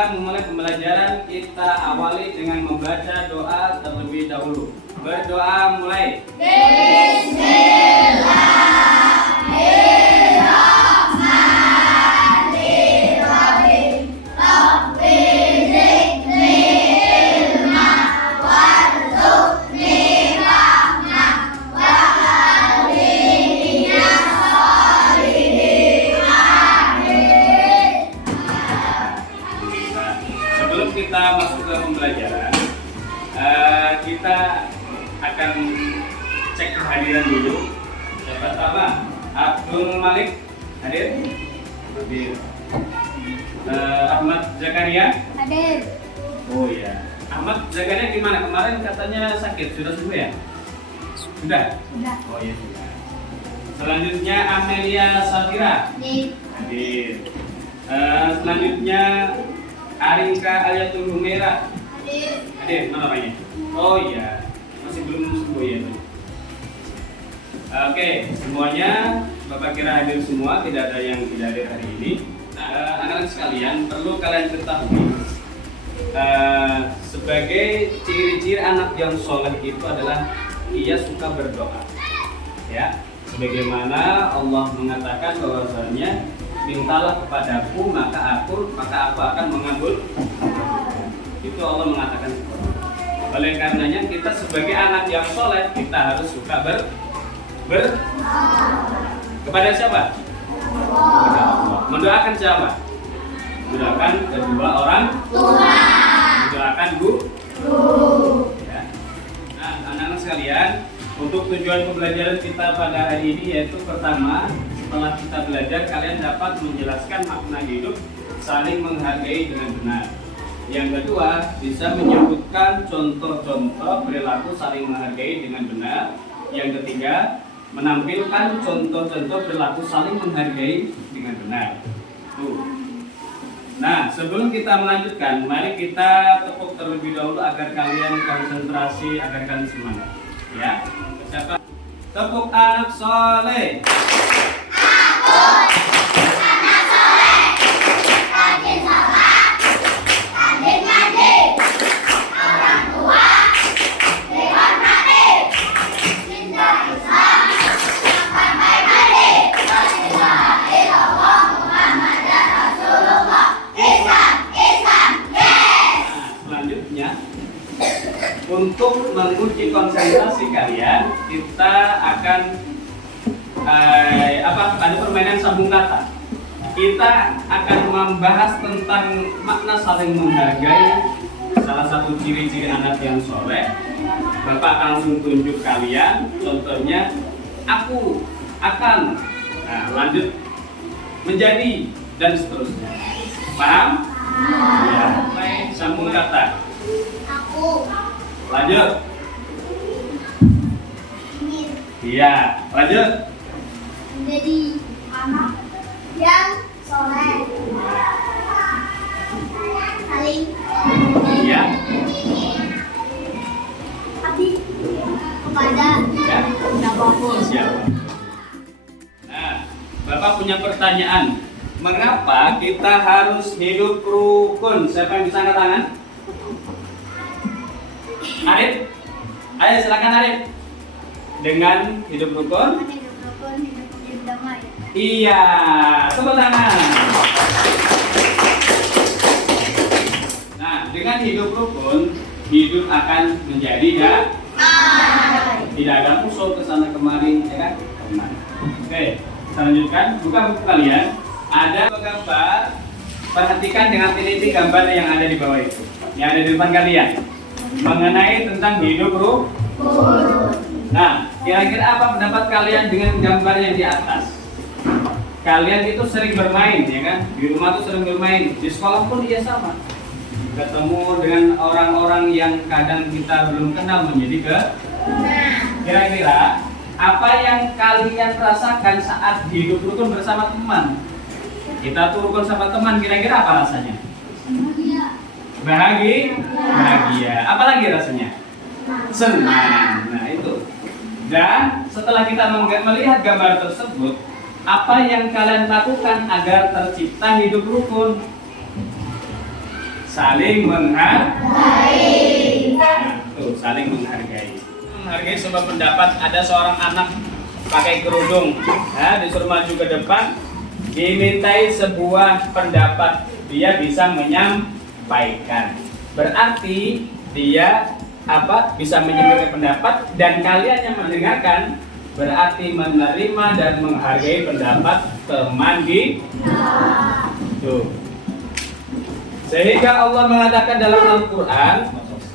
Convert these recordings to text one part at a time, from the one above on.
kita memulai pembelajaran, kita awali dengan membaca doa terlebih dahulu. Berdoa mulai. Sebelum kita masuk ke pembelajaran, kita akan cek kehadiran dulu. Yang pertama, Abdul Malik hadir. Hadir. Ahmad Zakaria Hadir. Oh iya. Ahmad Zakaria gimana? Kemarin katanya sakit, sudah sembuh ya? Sudah? Sudah. Oh iya sudah. Selanjutnya Amelia Safira Hadir. hadir. Selanjutnya Arinka Aliatul Humaira Hadir. hadir. Mana orangnya? Oh iya, masih belum sembuh ya. Oke, semuanya Bapak kira hadir semua, tidak ada yang tidak hadir hari ini. Nah, anak-anak sekalian, perlu kalian ketahui sebagai ciri-ciri anak yang soleh itu adalah ia suka berdoa. Ya, sebagaimana Allah mengatakan bahwasanya mintalah kepadaku maka aku akan mengabul. Itu Allah mengatakan seperti itu. Oleh karenanya kita sebagai anak yang soleh kita harus suka kepada siapa? Kepada Allah. Mendoakan siapa? Mendoakan kedua orang tua. Mendoakan guru. Ya. Nah, anak-anak sekalian, untuk tujuan pembelajaran kita pada hari ini yaitu pertama, setelah kita belajar kalian dapat menjelaskan makna hidup saling menghargai dengan benar. Yang kedua, bisa menyebutkan contoh-contoh perilaku saling menghargai dengan benar. Yang ketiga, menampilkan contoh-contoh perilaku saling menghargai dengan benar. Tuh. Nah, sebelum kita melanjutkan, mari kita tepuk terlebih dahulu agar kalian konsentrasi, agar kalian semangat. Ya, siapa? Tepuk anak soleh. Untuk menguji konsentrasi kalian, kita akan ada permainan sambung kata. Kita akan membahas tentang makna saling menghargai, salah satu ciri-ciri anak yang soleh. Bapak langsung tunjuk kalian, contohnya aku akan, nah, lanjut menjadi dan seterusnya. Paham? Ya, baik, sambung kata. Aku. Lanjut. Ingin Iya, lanjut. menjadi anak yang soleh. Saling Iya. abdi kepada Ya. siapapun. Siapa? Nah, Bapak punya pertanyaan. Mengapa kita harus hidup rukun? Siapa yang bisa angkat tangan? Arif? Ayo silakan Arif. Dengan hidup rukun? Hidup rukun, hidup damai. Iya, tepuk tangan. Nah, dengan hidup rukun, hidup akan menjadi tidak ada musuh kesana kemari, ya kan? Aman. Oke, kita lanjutkan. Buka buku kalian. Ada gambar. Perhatikan dengan teliti gambar yang ada di bawah itu, yang ada di depan kalian, mengenai tentang hidup rukun. Nah, kira-kira apa pendapat kalian dengan gambar yang di atas? Kalian itu sering bermain, ya kan? Di rumah tuh sering bermain, di sekolah pun iya sama. Ketemu dengan orang-orang yang kadang kita belum kenal menjadi kira-kira apa yang kalian rasakan saat hidup rukun bersama teman? Kita tuh rukun sama teman, kira-kira apa rasanya? Bahagia. Apalagi rasanya? Senang. Nah itu. Dan setelah kita melihat gambar tersebut, apa yang kalian lakukan agar tercipta hidup rukun? saling menghargai. Nah, tuh, saling menghargai. Menghargai sebuah pendapat. Ada seorang anak pakai kerudung, ya, disuruh maju ke depan, dimintai sebuah pendapat, dia bisa menyampaikan. Berarti dia bisa menyampaikan pendapat dan kalian yang mendengarkan berarti menerima dan menghargai pendapat teman kita. Tuh. Sehingga Allah mengatakan dalam Al-Quran,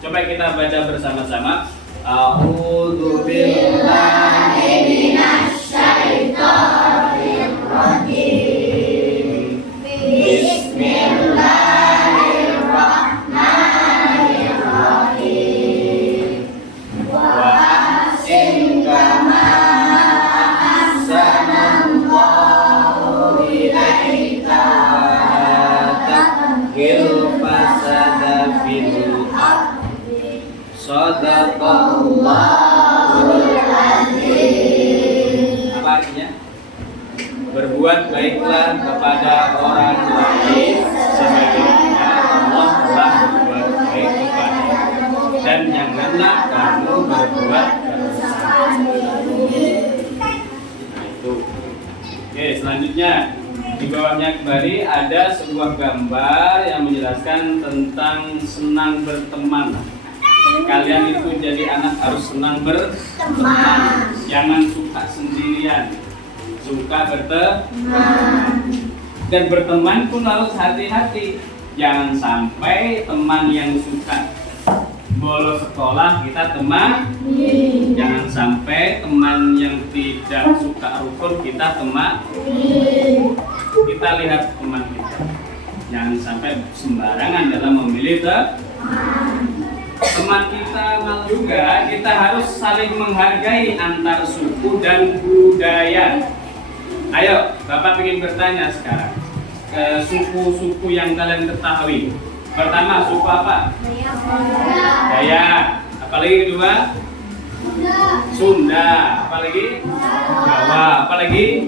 coba kita baca bersama-sama. A'udzu billahi minasy syaithanir rajim. Bismillahirrahmanirrahim. Wa ahsin kama ahsanallahu ilaika taghil fasada fil ardi. Shadaqallahul azim. Apa artinya? Berbuat baiklah kepada orang lain sebagaimana Allah telah berbuat baik kepada, dan janganlah kamu berbuat kerusakan. Nah itu. Oke, selanjutnya di bawahnya kembali ada sebuah gambar yang menjelaskan tentang senang berteman. Kalian itu jadi anak harus senang berteman, jangan suka sendirian, suka berteman. Dan berteman pun harus hati-hati, jangan sampai teman yang suka bolos sekolah kita teman, jangan sampai teman yang tidak suka rukun kita teman. Kita lihat teman kita, jangan sampai sembarangan dalam memilih teman kita. Juga kita harus saling menghargai antar suku dan budaya. Ayo, Bapak ingin bertanya sekarang ke suku-suku yang kalian ketahui. Pertama, suku apa? Dayak. Apalagi kedua? Sunda. Apalagi? Jawa. Apalagi?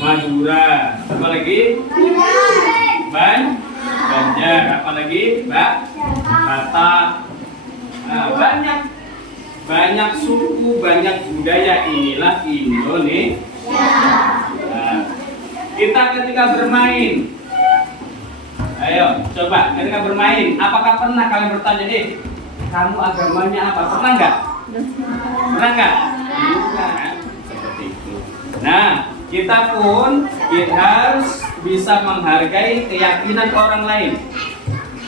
Madura. Apalagi? Banjar. Apalagi? Batak. Nah, banyak suku, banyak budaya. Inilah Indonesia. Nah, kita ketika bermain, ayo coba ketika bermain, apakah pernah kalian bertanya, kamu agamanya apa? Pernah nggak? Pernah nggak? Bukan. Seperti itu. Nah, kita pun harus bisa menghargai keyakinan orang lain.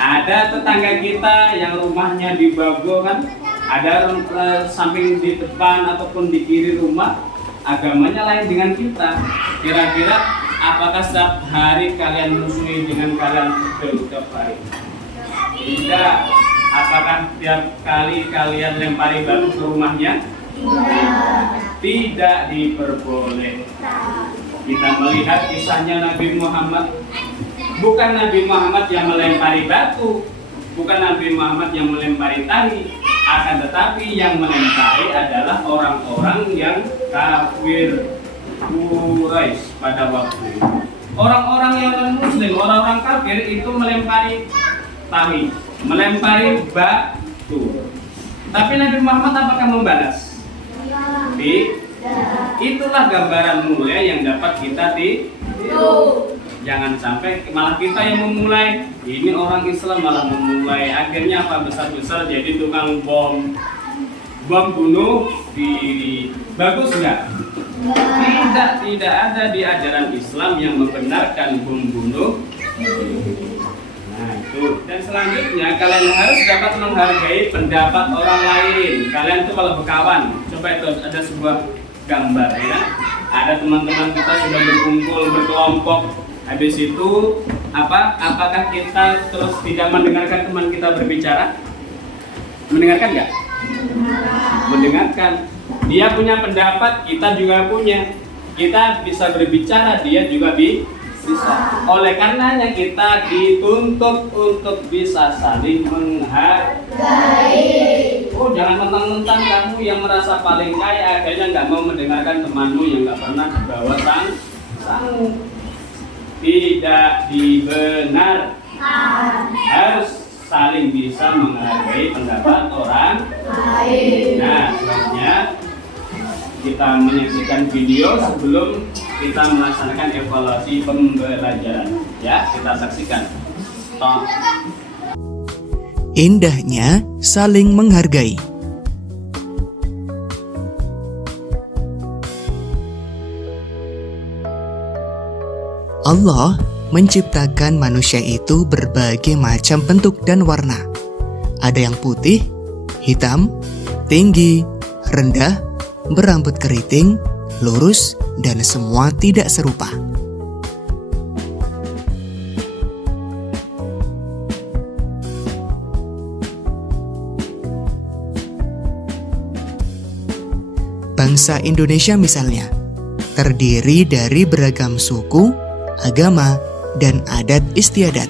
Ada tetangga kita yang rumahnya di Bago kan, ada samping di depan ataupun di kiri rumah, agamanya lain dengan kita. Kira-kira apakah setiap hari kalian musuhi dengan kalian setiap hari? Tidak. Apakah tiap kali kalian lempari batu ke rumahnya? Tidak diperbolehkan. Kita melihat kisahnya Nabi Muhammad. Bukan Nabi Muhammad yang melempari batu, bukan Nabi Muhammad yang melempari tali, akan tetapi yang melempari adalah orang-orang yang kafir Quraisy pada waktu itu. Orang-orang yang non-muslim, orang-orang kafir itu melempari tali, melempari batu. Tapi Nabi Muhammad apakah membalas? Itulah gambaran mulia yang dapat kita tiru. Jangan sampai malah kita yang memulai. Ini orang Islam malah memulai. Akhirnya apa? Besar-besar jadi tukang bom bunuh diri. Bagus nggak? Tidak ada di ajaran Islam yang membenarkan bom bunuh diri. Nah itu. Dan selanjutnya kalian harus dapat menghargai pendapat orang lain. Kalian tuh kalau berkawan, coba itu ada sebuah gambar ya. Ada teman-teman kita sudah berkumpul berkelompok. Habis itu apakah kita terus tidak mendengarkan teman kita berbicara? Mendengarkan nggak? Mendengarkan. Dia punya pendapat, kita juga punya. Kita bisa berbicara, dia juga bisa. Oleh karenanya kita dituntut untuk bisa saling menghargai. Oh, jangan mentang-mentang kamu yang merasa paling kaya akhirnya nggak mau mendengarkan temanmu yang nggak pernah bawa sang. Tidak dibenarkan. Harus saling bisa menghargai pendapat orang lain. Nah, selanjutnya kita menyaksikan video sebelum kita melaksanakan evaluasi pembelajaran. Ya, kita saksikan. Tom. Indahnya saling menghargai. Allah menciptakan manusia itu berbagai macam bentuk dan warna. Ada yang putih, hitam, tinggi, rendah, berambut keriting, lurus, dan semua tidak serupa. Bangsa Indonesia misalnya, terdiri dari beragam suku, agama, dan adat istiadat.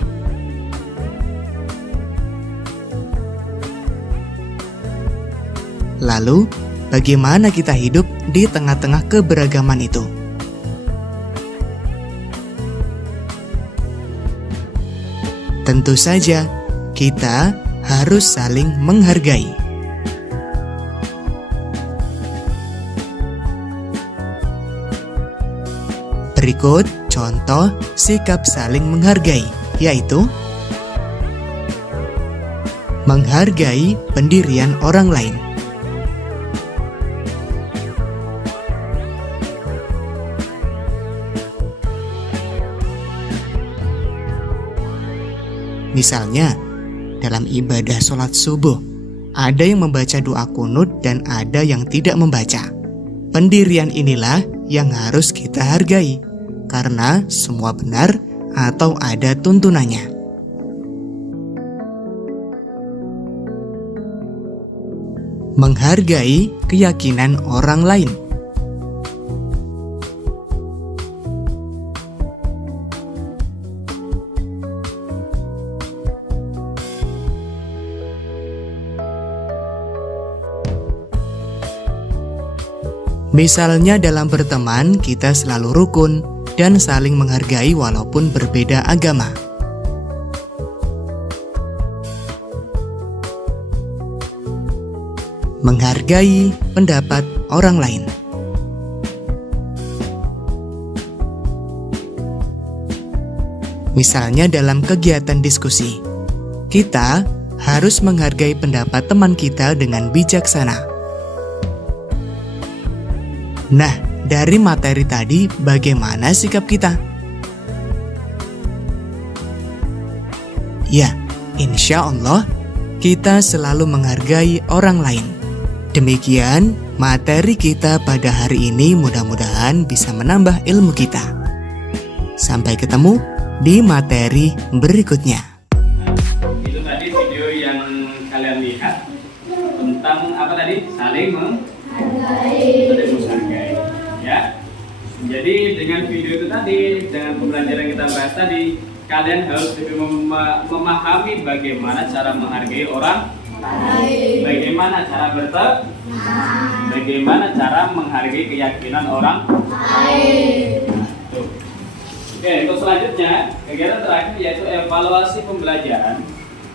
Lalu, bagaimana kita hidup di tengah-tengah keberagaman itu? Tentu saja, kita harus saling menghargai. Berikut contoh sikap saling menghargai, yaitu menghargai pendirian orang lain. Misalnya, dalam ibadah sholat subuh, ada yang membaca doa kunut dan ada yang tidak membaca. Pendirian inilah yang harus kita hargai, karena semua benar atau ada tuntunannya. Menghargai keyakinan orang lain. Misalnya dalam berteman, kita selalu rukun dan saling menghargai walaupun berbeda agama. Menghargai pendapat orang lain. Misalnya dalam kegiatan diskusi, kita harus menghargai pendapat teman kita dengan bijaksana. Nah, dari materi tadi, bagaimana sikap kita? Ya, insya Allah kita selalu menghargai orang lain. Demikian materi kita pada hari ini, mudah-mudahan bisa menambah ilmu kita. Sampai ketemu di materi berikutnya. Itu tadi video yang kalian lihat tentang apa tadi? Saling menghargai. Ya. Jadi dengan video itu tadi, dengan pembelajaran kita bahas tadi, kalian harus lebih memahami bagaimana cara menghargai orang lain, bagaimana cara berteman, bagaimana cara menghargai keyakinan orang lain. Oke, untuk selanjutnya kegiatan terakhir yaitu evaluasi pembelajaran.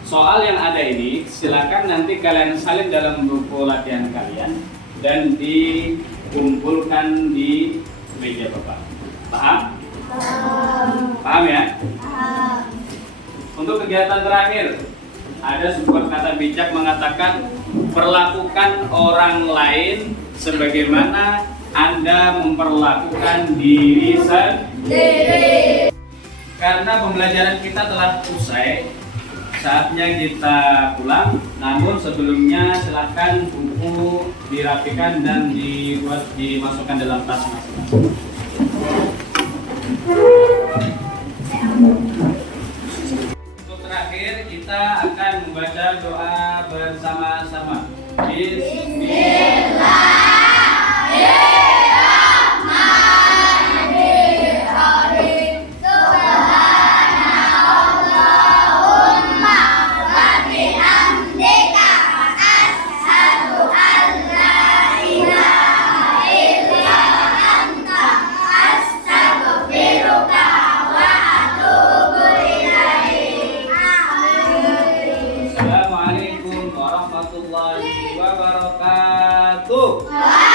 Soal yang ada ini silakan nanti kalian salin dalam buku latihan kalian dan dikumpulkan di meja Bapak. Paham? Paham ya? Untuk kegiatan terakhir, ada sebuah kata bijak mengatakan perlakukan orang lain sebagaimana Anda memperlakukan diri sendiri. Karena pembelajaran kita telah usai, saatnya kita pulang. Namun sebelumnya silahkan buku dirapikan dan dimasukkan dalam tas masing-masing. Untuk terakhir kita akan membaca doa bersama-sama. Bismillahirrahmanirrahim. Subhanallahumma wa bihamdika asyhadu an la ilaha illa anta astaghfiruka wa atubu ilaik. warahmatullahi wabarakatuh.